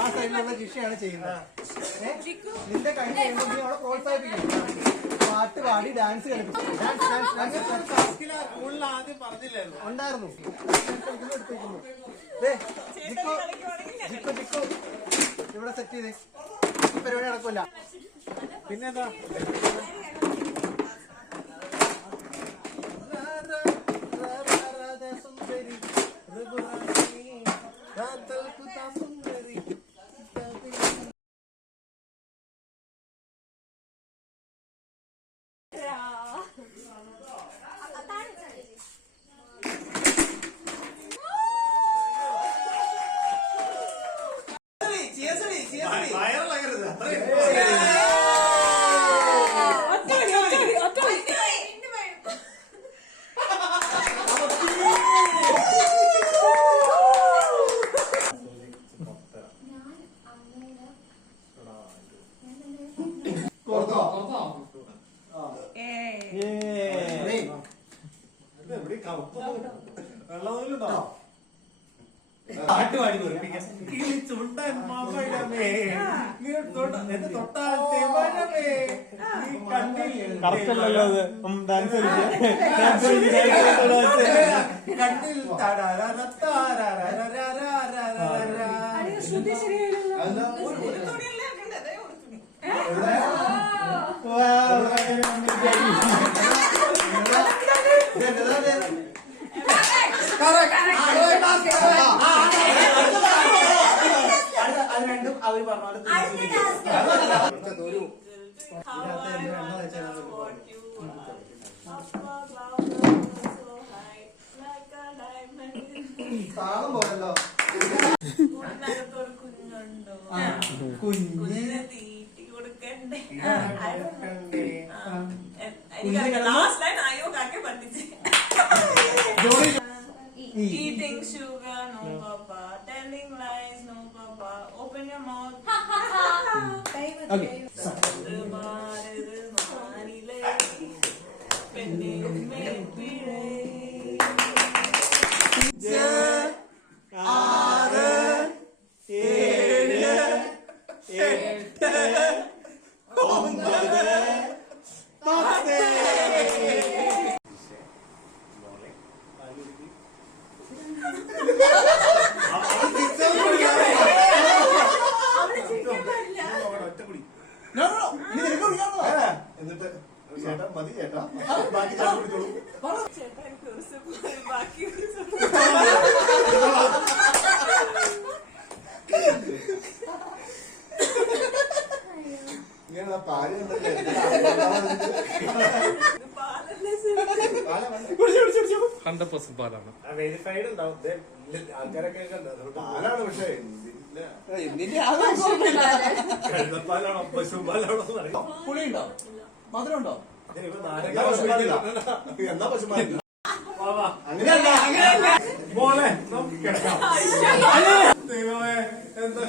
ആ സൈഡിലുള്ള ജിഷയാണ് ചെയ്യുന്നത്. നിന്റെ കഴിഞ്ഞ കഴിയുമ്പോൾ നീ അവളെ പ്രോത്സാഹിപ്പിക്കണം. പാട്ട് പാടി ഡാൻസ് കളിപ്പിക്കും. ഉണ്ടായിരുന്നു. ഇവിടെ സെറ്റ് ചെയ്തേ. ഈ പരിപാടി നടക്കില്ല. പിന്നെന്താ പാട്ടുപാടി കുറിപ്പിക്കാം. ചുണ്ടൻ മമഴമേ എന്റെ തൊട്ടാലത്തെ മഴമേ കറക്റ്റല്ലോ അത്. ഡാൻസ് കണ്ണിൽ അവര് പറഞ്ഞു താളം പോലല്ലോ. കുഞ്ഞിനെ തീറ്റി കൊടുക്കണ്ടേ. Eating sugar, no papa. Telling lies, no papa. Open your mouth. Okay. എന്നിട്ട് ചേട്ടാ മതി ചേട്ടാ ബാക്കി ഇങ്ങനെ പാല് വെരിഫൈഡ് ഉണ്ടാവും. ആൾക്കാരൊക്കെ പാലാണ്. പക്ഷേ പാലാണോ പശുപാലാണോ പുളിയുണ്ടോ മധുരമുണ്ടോ? എന്നാ പശുപാല അങ്ങനെയല്ല പോലെ കിടക്കാം. ദൈവമേ എന്താ